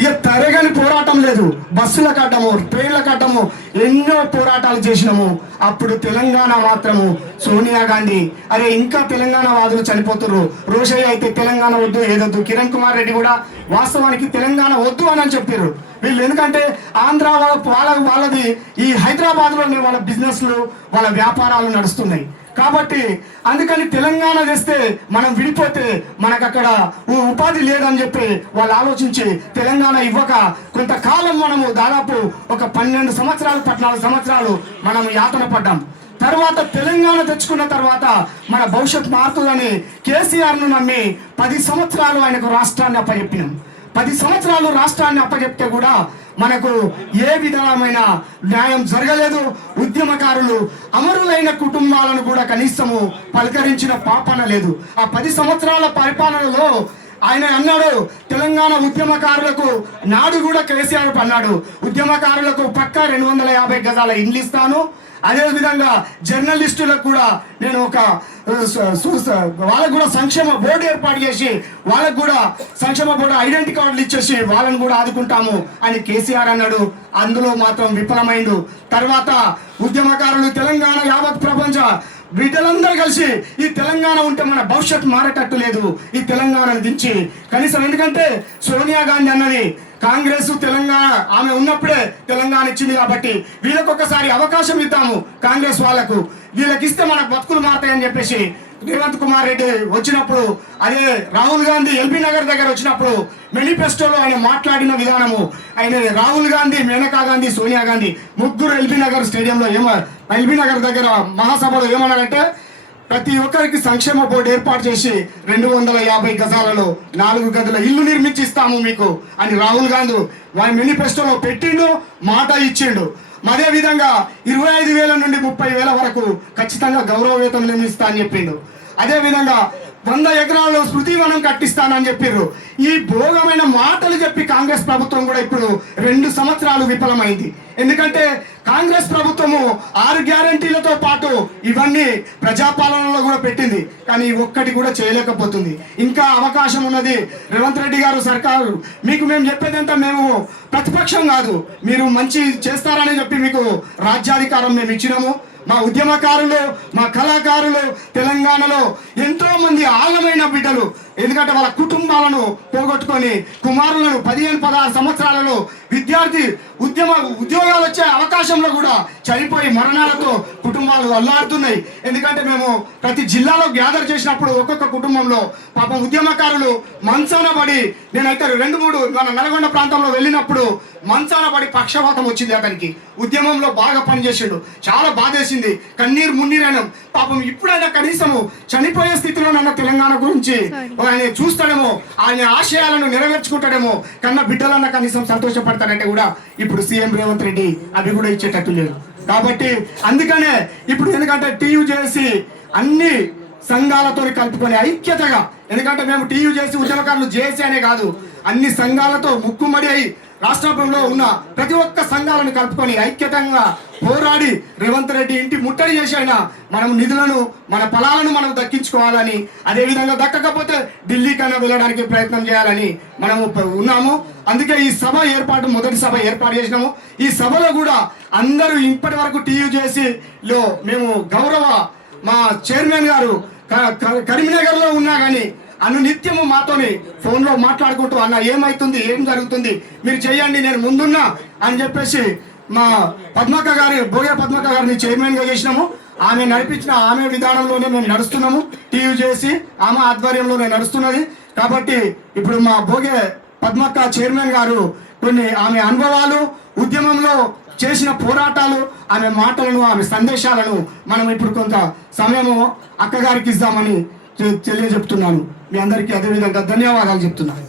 ఇక తరగని పోరాటం లేదు. బస్సుల కట్టము, ట్రైన్ల కట్టము, ఎన్నో పోరాటాలు చేసినాము. అప్పుడు తెలంగాణ మాత్రము సోనియా గాంధీ అరే ఇంకా తెలంగాణ వాదులు చనిపోతున్నారు, రోషయ్య అయితే తెలంగాణ వద్దు ఏదొద్దు, కిరణ్ కుమార్ రెడ్డి కూడా వాస్తవానికి తెలంగాణ వద్దు అని చెప్పారు వీళ్ళు. ఎందుకంటే ఆంధ్ర వాళ్ళది ఈ హైదరాబాద్లోనే వాళ్ళ బిజినెస్లు వాళ్ళ వ్యాపారాలు నడుస్తున్నాయి కాబట్టి అందుకని తెలంగాణ తెస్తే మనం విడిపోతే మనకు అక్కడ ఉపాధి లేదని చెప్పి వాళ్ళు ఆలోచించి తెలంగాణ ఇవ్వక కొంతకాలం మనము దాదాపు ఒక 12 సంవత్సరాలు 14 సంవత్సరాలు మనం యాతన పడ్డాం. తర్వాత తెలంగాణ తెచ్చుకున్న తర్వాత మన భవిష్యత్ మారుతుందని కేసీఆర్ను నమ్మి 10 సంవత్సరాలు ఆయనకు రాష్ట్రాన్ని అప్పచెప్పినాం. 10 సంవత్సరాలు రాష్ట్రాన్ని అప్పచెప్తే కూడా మనకు ఏ విధమైన న్యాయం జరగలేదు. ఉద్యమకారులు అమరులైన కుటుంబాలను కూడా కనీసము పలకరించిన పాపన లేదు. ఆ 10 సంవత్సరాల పరిపాలనలో ఆయన అన్నాడు తెలంగాణ ఉద్యమకారులకు నాడు కూడా కేసీఆర్ అన్నాడు ఉద్యమకారులకు పక్కా 250 గజాల ఇండ్లు ఇస్తాను, అదేవిధంగా జర్నలిస్టులకు కూడా నేను ఒక వాళ్ళకు కూడా సంక్షేమ బోర్డు ఏర్పాటు చేసి వాళ్ళకు కూడా సంక్షేమ బోర్డు ఐడెంటిటీ కార్డులు ఇచ్చేసి వాళ్ళని కూడా ఆదుకుంటాము అని కేసీఆర్ అన్నాడు. అందులో మాత్రం విఫలమైండు. తర్వాత ఉద్యమకారులు తెలంగాణ యావత్ ప్రపంచ బిడ్డలందరూ కలిసి ఈ తెలంగాణ ఉంటే మన భవిష్యత్తు మారేటట్టు లేదు, ఈ తెలంగాణను దించి కనీసం ఎందుకంటే సోనియా గాంధీ అన్నది కాంగ్రెస్ తెలంగాణ ఆమె ఉన్నప్పుడే తెలంగాణ ఇచ్చింది కాబట్టి వీళ్ళకి ఒకసారి అవకాశం ఇద్దాము, కాంగ్రెస్ వాళ్ళకు వీళ్ళకి ఇస్తే మన బతుకులు మారుతాయని చెప్పేసి రేవంత్ కుమార్ రెడ్డి వచ్చినప్పుడు అదే రాహుల్ గాంధీ ఎల్బీ నగర్ దగ్గర వచ్చినప్పుడు మేనిఫెస్టోలో ఆయన మాట్లాడిన విధానము ఆయన రాహుల్ గాంధీ, మేనకా గాంధీ, సోనియా గాంధీ ముగ్గురు ఎల్బీ నగర్ స్టేడియంలో ఎల్బీ నగర్ దగ్గర మహాసభలో ఏమన్నారంటే ప్రతి ఒక్కరికి సంక్షేమ బోర్డు ఏర్పాటు చేసి 250 గజాలలో 4 గదుల ఇల్లు నిర్మించి ఇస్తాము మీకు అని రాహుల్ గాంధీ వారి మేనిఫెస్టోలో పెట్టిండు, మాట ఇచ్చిండు. అదే విధంగా 25,000 నుండి 30,000 వరకు ఖచ్చితంగా గౌరవ వేతనం ఇస్తా అని చెప్పిండు. అదే విధంగా 100 ఎకరాల్లో స్మృతివనం కట్టిస్తానని చెప్పారు. ఈ భోగమైన మాటలు చెప్పి కాంగ్రెస్ ప్రభుత్వం కూడా ఇప్పుడు 2 సంవత్సరాలు విఫలమైంది. ఎందుకంటే కాంగ్రెస్ ప్రభుత్వము 6 గ్యారంటీలతో పాటు ఇవన్నీ ప్రజాపాలనలో కూడా పెట్టింది, కానీ ఒక్కటి కూడా చేయలేకపోతుంది. ఇంకా అవకాశం ఉన్నది. రేవంత్ రెడ్డి గారు సర్కారు మీకు మేము చెప్పేదంతా మేము ప్రతిపక్షం కాదు, మీరు మంచి చేస్తారని చెప్పి మీకు రాజ్యాధికారం మేము ఇచ్చినాము. మా ఉద్యమకారులు, మా కళాకారులు తెలంగాణలో ఎంతో మంది ఆలమైన బిడ్డలు ఎందుకంటే వాళ్ళ కుటుంబాలను పోగొట్టుకొని కుమారులను 15-16 సంవత్సరాలలో విద్యార్థి ఉద్యోగాలు వచ్చే అవకాశంలో కూడా చనిపోయి మరణాలతో కుటుంబాలు అల్లాడుతున్నాయి. ఎందుకంటే మేము ప్రతి జిల్లాలో గ్యాదర్ చేసినప్పుడు ఒక్కొక్క కుటుంబంలో పాపం ఉద్యమకారులు మంచాన పడి నేనైతే 2-3 మన నల్గొండ ప్రాంతంలో వెళ్ళినప్పుడు మంచాన పడి పక్షవాతం వచ్చింది అతనికి. ఉద్యమంలో బాగా పనిచేసాడు, చాలా బాధేసింది, కన్నీరు మున్నీరైనా పాపం ఇప్పుడైనా కనీసము చనిపోయే స్థితిలోనన్న తెలంగాణ గురించి ఆయన చూస్తాడేమో, ఆయన ఆశయాలను నెరవేర్చుకుంటాడేమో, కన్నా బిడ్డలన్న కనీసం సంతోషపడతాడంటే కూడా ఇప్పుడు సీఎం రేవంత్ రెడ్డి అవి కూడా ఇచ్చేటట్టు లేదు. కాబట్టి అందుకనే ఇప్పుడు ఎందుకంటే టీయూ చేసి అన్ని సంఘాలతో కలుపుకొని ఐక్యతగా, ఎందుకంటే మేము టీయూ చేసి ఉద్యమకారులు చేసి అనే కాదు అన్ని సంఘాలతో ముక్కుమడి అయి రాష్ట్రంలో ఉన్న ప్రతి ఒక్క సంఘాలను కలుపుకొని ఐక్యతంగా పోరాడి రేవంత్ రెడ్డి ఇంటి ముట్టడి చేసి అయినా మనం నిధులను మన ఫలాలను మనం దక్కించుకోవాలని, అదేవిధంగా దక్కకపోతే ఢిల్లీకైనా వెళ్ళడానికి ప్రయత్నం చేయాలని మనము ఉన్నాము. అందుకే ఈ సభ మొదటి సభ ఏర్పాటు చేసినాము. ఈ సభలో కూడా అందరూ ఇప్పటి వరకు టీయూజేసీలో మేము గౌరవ మా చైర్మన్ గారు కరీంనగర్లో ఉన్నా కానీ నిత్యము మాతోని ఫోన్లో మాట్లాడుకుంటూ అన్న ఏమైతుంది, ఏం జరుగుతుంది, మీరు చేయండి, నేను ముందున్నా అని చెప్పేసి మా పద్మక్క గారి భోగే పద్మక్క గారిని చైర్మన్గా చేసినాము. ఆమె నడిపించిన ఆమె విధానంలోనే మేము నడుస్తున్నాము. టీయూ చేసి ఆమె ఆధ్వర్యంలోనే నడుస్తున్నది. కాబట్టి ఇప్పుడు మా భోగే పద్మక్క చైర్మన్ గారు కొన్ని ఆమె అనుభవాలు, ఉద్యమంలో చేసిన పోరాటాలు, ఆమె మాటలను, ఆమె సందేశాలను మనం ఇప్పుడు కొంత సమయము అక్కగారికి ఇద్దామని తెలియజెప్తున్నాను. మీ అందరికీ అదేవిధంగా ధన్యవాదాలు చెప్తున్నాను.